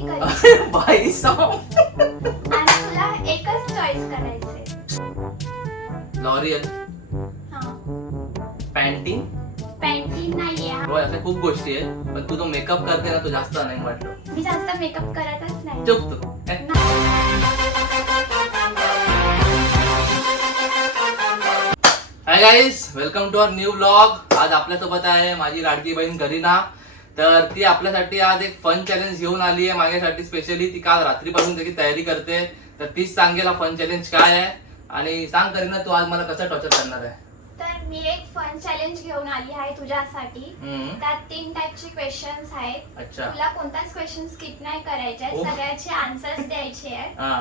की करिश्मा? बाई साहेब. आणि तुला एकच चॉईस करायचंय. लॉरियल, हा, पॅन्टीन. पॅन्टीन नाहीये. होय, अशा खूप गोष्टी आहेत, पण तू तो मेकअप करते ना, तो जास्त नाही वाटतो. मी जास्त मेकअप करतच नाही. चुप तू. Hi guys, welcome to our new vlog. आज आपल्यासोबत आहे माझी लाडकी बहीण करीना. तर ती आपल्यासाठी आज एक फन चॅलेंज घेऊन आली आहे माझ्यासाठी स्पेशली. ती काल रात्रीपासून त्याची तयारी करते, तर तीच सांगेल हा फन चॅलेंज काय आहे. आणि सांग करीना, तू आज मला कसं टॉर्चर करणार आहे? तर मी एक फन चॅलेंज घेऊन आली आहे तुझ्यासाठी. त्यात 3 टाइपचे क्वेश्चन्स आहेत. अच्छा. तुला कोणताच क्वेश्चन स्किप नाही करायचे आहेत, सगळ्याचे आन्सर्स द्यायचे आहेत. हा,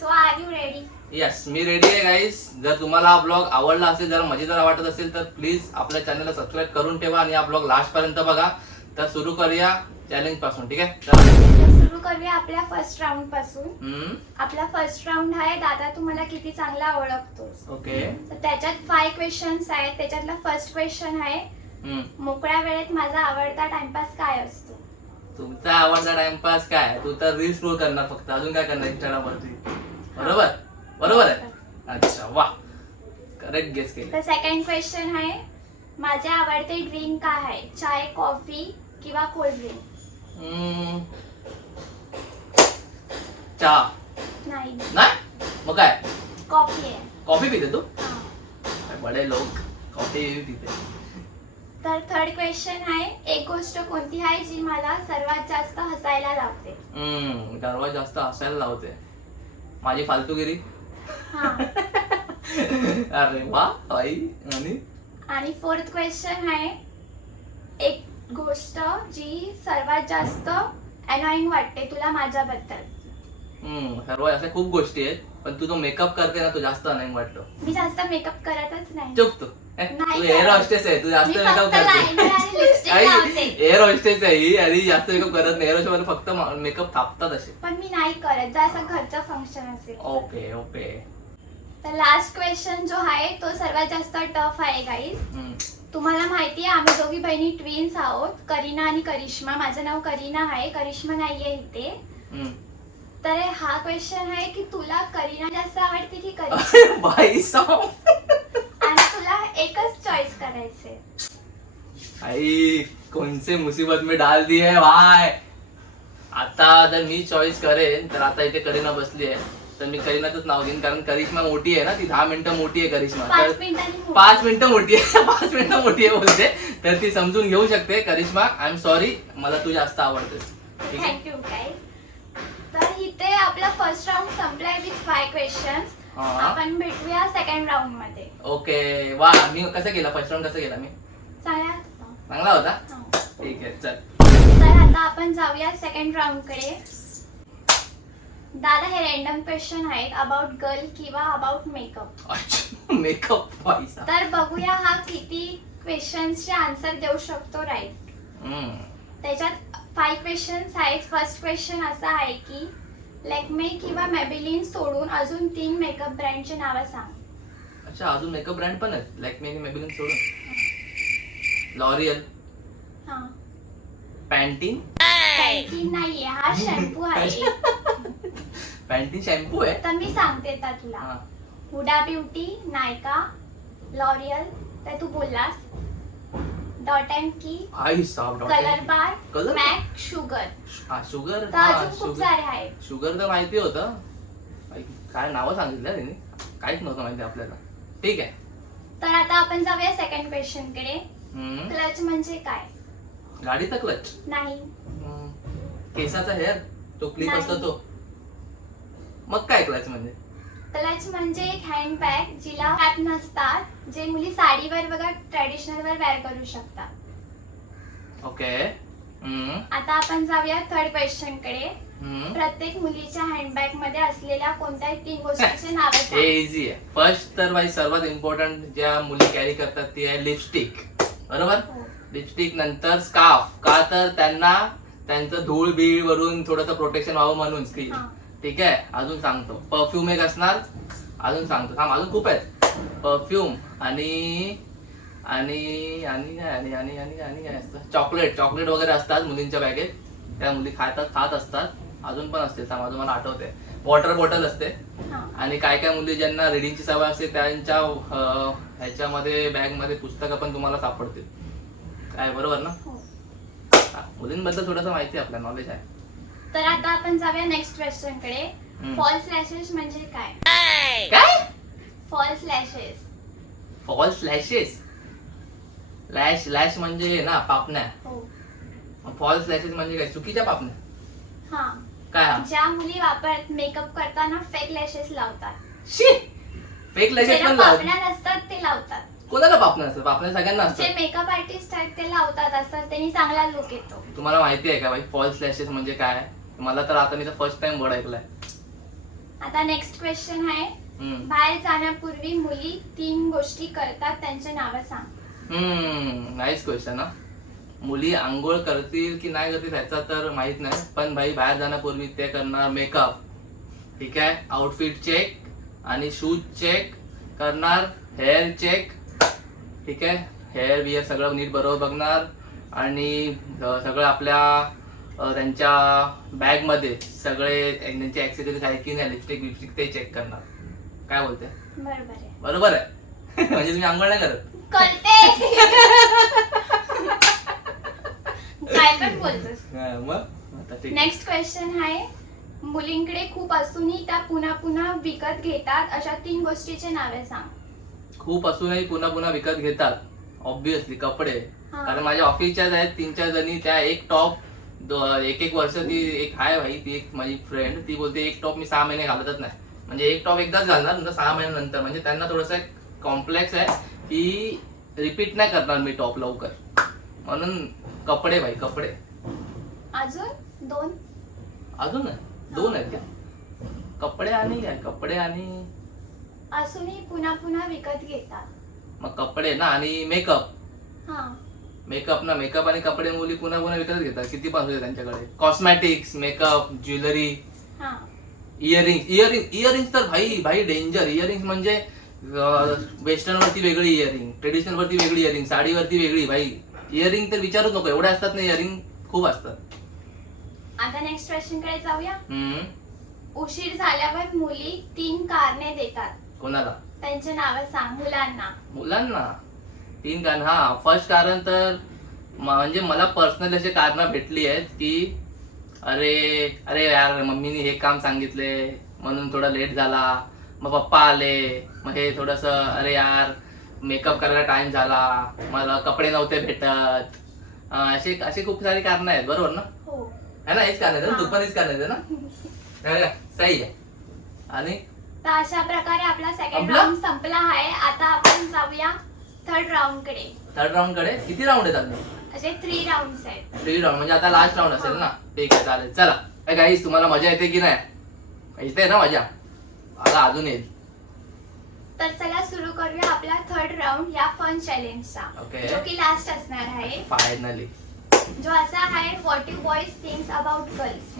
so are you ready? Yes, मी रेडी आहे गाईज. जर तुम्हाला हा ब्लॉग आवडला असेल, जर मजेदार वाटत असेल, तर प्लीज आपल्या चॅनलला सबस्क्राईब करून ठेवा आणि हा ब्लॉग लास्ट पर्यंत बघा. तर सुरू करूया चॅलेंज पासून, ठीक आहे? सुरू करूया आपल्या फर्स्ट राऊंड पासून. आपला फर्स्ट राऊंड आहे, दादा तू मला किती चांगला ओळखतोस. ओके. तर त्याच्यात 5 क्वेश्चन्स आहेत. त्याच्यातला फर्स्ट क्वेश्चन आहे, मोकळ्या वेळेत माझा आवडता टाइमपास काय असतो? तुमचा आवडता टाइमपास काय? तू तर रील स्क्रोल करणार फक्त, अजून काय करणार इंस्टाग्राम वरती? बरोबर बरोबर आहे. अच्छा, वा, करेक्ट गेस केले. तर सेकंड क्वेश्चन आहे, माझे आवडते ड्रिंक काय आहे? चाय, कॉफी किंवा कोल्ड ड्रिंक? चहा. नाही, नाही, मग काय? कॉफी आहे. कॉफी पिते तू? हा. बडे लोक कॉफी पिते. तर थर्ड क्वेश्चन आहे, एक गोष्ट कोणती आहे जी मला सर्वात जास्त हसायला लावते? सर्वात जास्त हसायला लावते माझी फालतूगिरी. हा. अरे वा बाई. आणि फोर्थ क्वेश्चन आहे, एक गोष्ट जी सर्वात जास्त अनॉइंग वाटते तुला माझ्याबद्दल? सर्व अशा खूप गोष्टी आहेत, पण तू तो मेकअप करते ना, तो जास्त नाही वाटतो. मी जास्त मेकअप करतच नाही. चुप तू. तू एअर हॉस्टेस आहे, तू जास्त मेकअप करते. एअर हॉस्टेस आहे ही, आणि जास्त मेकअप करत नाही. एअर हॉस्टेस मध्ये फक्त मेकअप थापतात असे. पण मी नाही करत, जसं घरचं फंक्शन असेल. Okay okay. तर लास्ट क्वेश्चन जो आहे तो सर्वात जास्त टफ आहे गाईज. तुम्हाला माहिती आहे आम्ही दोघी बहिणी ट्विन्स आहोत, करीना आणि करिश्मा. माझं नाव करीना आहे, करिश्मा नाहीये इथे. तर हा क्वेश्चन आहे की तुला करीना जास्त आवडते की करिश्मा? बाई साहेब. आणि तुला एकच चॉईस करायचे. आई, कोणसे मुसीबत में डाल दी है भाई. आता जर मी चॉईस करेन, तर आता इथे करीना बसली आहे, तर मी करीनाचंच नाव घेईन. कारण करिश्मा मोठी आहे ना, ती 10 मिनिटं मोठी आहे करिश्मा. 5 मिनिटांनी 5 मिनिटं मोठी आहे. 5 मिनिटं मोठी आहे बोलते, तर ती समजून घेऊ शकते. करिश्मा, आय एम सॉरी, मला तू जास्त आवडतेस. ठीक आहे. Thank you guys. तर इथे आपला फर्स्ट राऊंड संपलाय विथ 5 क्वेश्चन्स. आपण भेटूया सेकंड राऊंड मध्ये. ओके. वा, मी कसं केला फर्स्ट राऊंड? कसं केला मी? चांगला होता. ठीक आहे, चल. तर आता आपण जाऊया सेकंड राऊंड कडे. दादा, हे रॅन्डम क्वेश्चन आहेत अबाउट गर्ल किंवा अबाउट मेकअप. मेकअप पैसा. तर बघूया हा किती क्वेश्चन्सचे आन्सर देऊ शकतो राईट. त्याच्यात 5 क्वेश्चन्स आहेत. फर्स्ट क्वेश्चन असा आहे की लॅक्मे किंवा मॅबेलिन सोडून अजून 3 मेकअप ब्रँडचे नावं सांग. अच्छा, अजून मेकअप ब्रँड पण आहेत लॅक्मे आणि मॅबेलिन सोडून? लॉरियल, हा. पॅन्टीन. पॅन्टीन नाहीये, हा शॅम्पू आहे. पॅन्टीन शॅम्पू आहे. तर मी सांगते आता तुला. हुडा ब्युटी, नायका, लॉरियल, तर तू बोललास. डॉट अँड की, आई साहब, कलर बार, कलर मॅक, शुगर. हा, शुगर. तर अजून खूप सारे आहेत. शुगर तर माहिती होतं. काय नावं सांगितलं त्यांनी, काहीच नव्हतं माहिती आपल्याला. ठीक आहे. तर आता आपण जाऊया सेकंड क्वेश्चन कडे. क्लच म्हणजे काय? गाडीचा क्लच नाही. केसाचा हेअर, तो क्लिप नाही. असतो तो. मग काय क्लच म्हणजे? क्लच म्हणजे एक हँडबॅग जिला हॅप नसतात, जे मुली साडीवर बघा ट्रेडिशनल वर वेअर करू शकतात. ओके. आता आपण जाऊया थर्ड क्वेश्चन कडे. प्रत्येक मुलीच्या हँडबॅग मध्ये असलेल्या कोणत्याही 3 गोष्टींचे नाव सांग. हे इझी आहे. फर्स्ट तर बाई सर्वात इम्पॉर्टंट ज्या मुली कॅरी करतात ती आहे लिपस्टिक. बरोबर. लिपस्टिक, नंतर स्कार्फ. का तर त्यांना त्यांचं धूळ बीळ वरून थोडंसं प्रोटेक्शन व्हावं म्हणून स्किन. ठीक आहे. अजून सांगतो, परफ्यूम एक असणार. अजून सांगतो, थांब, अजून खूप आहेत. परफ्यूम आणि आणि आणि आणि आणि आणि आणि काय असतं, चॉकलेट. चॉकलेट वगैरे असतात मुलींच्या बॅगेत, त्या मुली खात असतात. अजून पण असते, अजून मला आठवते, वॉटर बॉटल असते. हा. आणि काय काय मुली ज्यांना रिडिंगची सवय असते त्यांच्या ह्याच्यामध्ये बॅग मध्ये पुस्तकं पण तुम्हाला सापडतील. काय बरोबर ना? हो. मुलींबद्दल थोडंसं माहिती आपल्या नॉलेज आहे. तर आता आपण जाऊया नेक्स्ट क्वेश्चन कडे. फॉल्स लॅशेस म्हणजे काय? काय? False lashes. False lashes. Lash म्हणजे हे ना पापण्या. हो. फॉल्स लॅशेस म्हणजे काय? चुकीच्या पापण्या. हा. काय हा? ज्या मुली वापरत मेकअप करताना फेक लॅशेस लावतात. शी, फेक लॅशेस ज्यांना पण लावतात. पापण्या नसतात ते लावतात. कोणाला पापण्या असतात? पापण्या सगळ्यांना जे असतात. मेकअप आर्टिस्ट आहेत ते लावतात असतात, त्यांनी चांगला लुक येतो. तुम्हाला माहिती आहे का बाई फॉल्स लॅशेस म्हणजे काय? मला तर आता मी तर फर्स्ट टाइम वर्ड ऐकलाय. आता नेक्स्ट क्वेश्चन आहे. बाहेर जाण्यापूर्वी मुली 3 गोष्टी करतात, त्यांचे नाव सांग. नाईस क्वेश्चन हा. मुली आंघोळ करतील की नाही करतील ह्याचा तर माहित नाही, पण भाई बाहेर जाण्यापूर्वी ते करणार मेकअप, ठीक आहे, आउटफिट चेक आणि शूज चेक करणार, हेअर चेक, ठीक आहे, हेअर बिअर सगळं नीट बरोबर बघणार आणि सगळं आपल्या त्यांच्या बॅग मध्ये सगळे त्यांचे ऍक्सेसरीज आहे की नाही, लिपस्टिक बिपस्टिक ते चेक करणार. काय बोलते? बरोबर आहे. बरोबर आहे. म्हणजे तुम्ही आंघोळ नाही करत? करते. काय पण बोलतोस. मग आता ठीक. नेक्स्ट क्वेश्चन आहे. मुलींकडे खूप असूनही त्या पुन्हा पुन्हा विकत घेतात, अशा 3 गोष्टीचे नावे सांग. खूप असूनही पुन्हा पुन्हा विकत घेतात. ऑब्विसली कपडे. हा. कारण माझ्या ऑफिसच्याच आहेत 3-4 जणी, त्या एक टॉप 1-1 वर्ष, ती एक आहे भाई, ती एक माझी फ्रेंड, ती बोलते एक टॉप मी 6 महिने घालतच नाही. म्हणजे एक टॉप एकदाच घालणार, नंतर 6 महिन्यानंतर. म्हणजे त्यांना थोडंसं कॉम्प्लेक्स आहे की रिपीट नाही करणार मी टॉप लवकर, म्हणून कपडे भाई, कपडे. अजून 2. अजून 2 आहेत का? कपडे आणि काय? कपडे आणि असूनही पुन्हा पुन्हा विकत घेतात. मग कपडे ना आणि मेकअप. हा. मेकअप ना, मेकअप आणि कपडे मुली पुन्हा पुन्हा विकत घेतात. किती पण असू त्यांच्याकडे. कॉस्मॅटिक्स, मेकअप, ज्वेलरी, हा. इयरिंग तर भाई भाई डेंजर. इयरिंग म्हणजे वेस्टर्न वरती वेगळी इयरिंग, ट्रेडिशनल वरती वेगळी इयरिंग, साडीवरती वेगळी. भाई इयरिंग तर विचारूच नको, एवढे असतात ना इयरिंग, खूप असतात. आता नेक्स्ट क्वेश्चन कडे जाऊया. उशीर झाल्यावर मुली 3 कारणे देतात. कोणाला? त्यांचे नाव सांग. मुलांना 3 कारण. हा, फर्स्ट कारण तर म्हणजे मला पर्सनली असे कारण भेटली आहेत की अरे अरे यार मम्मीने हे काम सांगितले म्हणून थोडा लेट झाला, मग पप्पा आले, मग हे थोडस अरे यार मेकअप करायला टाइम झाला, मला कपडे नव्हते भेटत. असे खूप सारी कारण आहेत. बरोबर ना? हो. है ना? हेच कारण आहे ना? तू पण हेच कारण आहे ना? सही आहे. आणि तर अशा प्रकारे आपला सेकंड आपला? राऊंड संपला आहे. आता आपण जाऊया थर्ड राऊंड कडे. थर्ड राऊंड कडे किती राऊंड आहेत आपले? असे 3 राऊंड आहेत. 3 राऊंड म्हणजे आता लास्ट राऊंड असेल ना? ठीक आहे, चालेल. चला गाईस, तुम्हाला मजा येते की नाही? येते ना मजा? आता अजून येईल. तर चला सुरू करूया आपला थर्ड राऊंड या फन चॅलेंजचा. Okay. जो की लास्ट असणार आहे. फायनली. जो असा आहे, what you boys thinks about girls.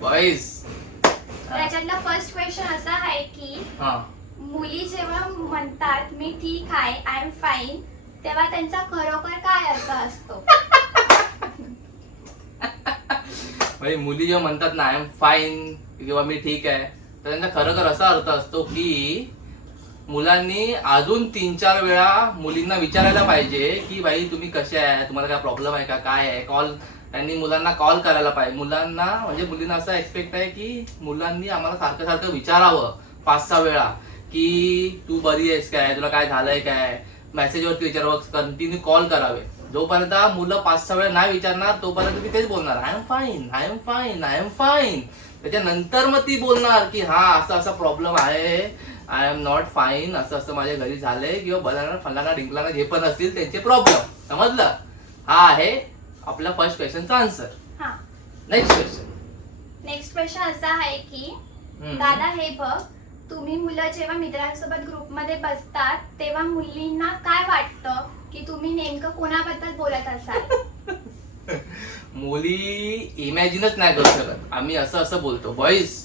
Boys. त्याच्यातला फर्स्ट क्वेश्चन असा आहे की मुली जेव्हा म्हणतात मी ठीक आहे, आय एम फाईन, तेव्हा त्यांचा खरोखर काय अर्थ असतो? मुली जेव्हा म्हणतात ना आय एम फाईन किंवा मी ठीक आहे, तर त्यांचा खरोखर असा अर्थ असतो की मुलांनी अजून 3-4 वेळा मुलींना विचारायला पाहिजे की बाई तुम्ही कसे आहे, तुम्हाला काय प्रॉब्लेम आहे का, काय आहे. त्यांनी मुलांना कॉल करायला पाहिजे. मुलांना म्हणजे मुलींना असं एक्सपेक्ट आहे की मुलांनी आम्हाला सारखं सारखं विचारावं 5-6 वेळा की तू बरी आहेस काय, तुला काय झालंय काय, मेसेजवरती विचारावं, कंटिन्यू कॉल करावे. जोपर्यंत मुलं 5-6 वेळा नाही विचारणार तोपर्यंत ती तेच बोलणार, I am fine, I am fine, I am fine. त्याच्यानंतर मग ती बोलणार की हा असा असा प्रॉब्लेम आहे, आय एम नॉट फाईन, असं असं माझ्या घरी झालंय, किंवा बलाना फलाना डिंकलाना जे पण असतील त्यांचे प्रॉब्लेम. समजलं? हा आहे आपला फर्स्ट क्वेश्चनचा आन्सर. हा. नेक्स्ट क्वेश्चन असा आहे की दादा हे बघ, तुम्ही मुलं जेव्हा मित्रांसोबत ग्रुपमध्ये बसतात तेव्हा मुलींना काय वाटतं की तुम्ही नेमकं कोणाबद्दल बोलत असाल? मुली इमॅजिनच नाही करू शकत आम्ही असं असं बोलतो. बॉईज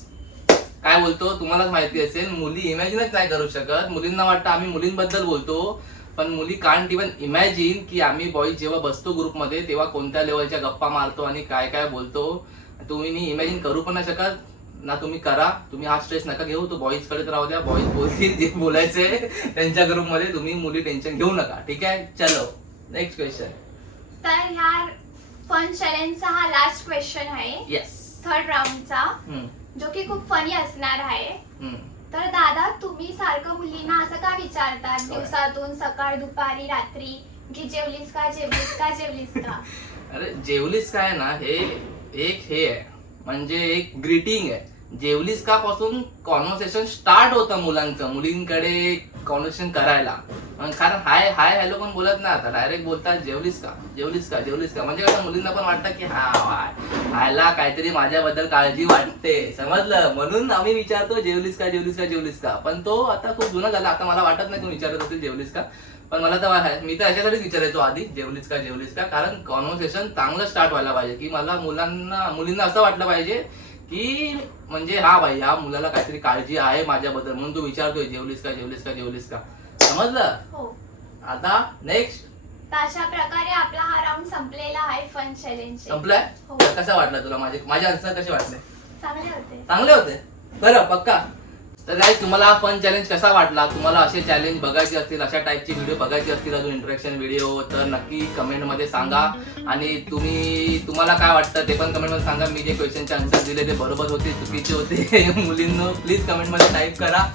काय बोलतो तुम्हालाच माहिती असेल, मुली इमॅजिनच नाही करू शकत. मुलींना वाटतं आम्ही मुलींबद्दल बोलतो, पण मुली कांट इवन इमॅजिन की आम्ही बॉईज जेव्हा बसतो ग्रुपमध्ये तेव्हा कोणत्या लेवलच्या गप्पा मारतो आणि काय काय बोलतो. तुम्ही इमॅजिन करू पण नाही शकत ना. तुम्ही करा, तुम्ही हा स्ट्रेस नका घेऊ. तो बॉईज कडे राहू द्या, बॉईज बोलतील जे बोलायचे त्यांच्या ग्रुपमध्ये. तुम्ही मुली टेन्शन घेऊ नका, ठीक आहे. चलो नेक्स्ट क्वेश्चन. तर ह्या फन चॅलेंजचा हा लास्ट क्वेश्चन आहे, येस. थर्ड राऊंडचा, जो की खूप फनी असणार आहे. तर दादा, तुम्ही सारखं मुलींना असं का विचारतात दिवसातून, सकाळ, दुपारी, रात्री, की जेवलीस का, जेवलीस का, जेवलीस का? अरे जेवलीस काय ना, हे एक हे आहे, म्हणजे एक ग्रीटिंग आहे. जेवलीस का पासून कॉन्व्हर्सेशन स्टार्ट होतं मुलांचं मुलींकडे कॉन्व्हर्सेशन करायला. कारण हाय हाय हॅलो पण बोलत नाही आता, डायरेक्ट बोलतात जेवलीस का, जेवलीस का, जेवलीस का. म्हणजे कसं मुलींना पण वाटतं की हायला काहीतरी माझ्याबद्दल काळजी वाटते, समजलं, म्हणून आम्ही विचारतो जेवलीस का, जेवलीस का, जेवलीस का. पण तो आता खूप जुना झाला, आता मला वाटत नाही कोण विचारत असेल जेवलीस का. पण मला तर मी तर अशासाठीच विचारायचो आधी जेवलीस का, जेवलीस का. कारण कॉन्व्हर्सेशन चांगलं स्टार्ट व्हायला पाहिजे, की मला मुलींना असं वाटलं पाहिजे की म्हणजे हा भाई या मुलाला काहीतरी काळजी आहे माझ्याबद्दल, म्हणून तू विचारतोय जेवलीस का, जेवलीस का, जेवलीस का. समजलं. हो. आता नेक्स्ट. तर अशा प्रकारे आपला हा राऊंड संपलेला आहे फन चॅलेंज. संपलाय. हो. कसा वाटला तुला माझे आन्सर कसे वाटले? चांगले होते. चांगले होते बरं, पक्का. तर गाईज, तुम्हाला हा फन चॅलेंज कसा वाटला? तुम्हाला असे चॅलेंज बघायचे असतील, अशा टाईपचे व्हिडिओ बघायचे असतील, अजून इंटरॅक्शन व्हिडिओ, तर नक्की कमेंटमध्ये सांगा. आणि तुम्हाला काय वाटतं ते पण कमेंटमध्ये सांगा. मी जे क्वेश्चनचे आन्सर दिले ते बरोबर होते, चुकीचे होते मुलींनो प्लीज कमेंटमध्ये टाईप करा.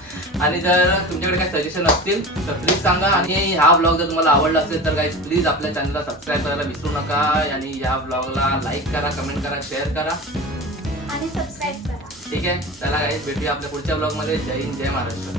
आणि जर तुमच्याकडे काही सजेशन असतील तर प्लीज सांगा. आणि हा ब्लॉग जर तुम्हाला आवडला असेल तर गाईज प्लीज आपल्या चॅनलला सबस्क्राईब करायला विसरू नका. आणि या ब्लॉगला लाईक करा, कमेंट करा, शेअर करा आणि सबस्क्राईब करा. ठीक आहे. चला गाईज, भेटूया आपल्या पुढच्या ब्लॉग मध्ये. जय हिंद, जय महाराष्ट्र.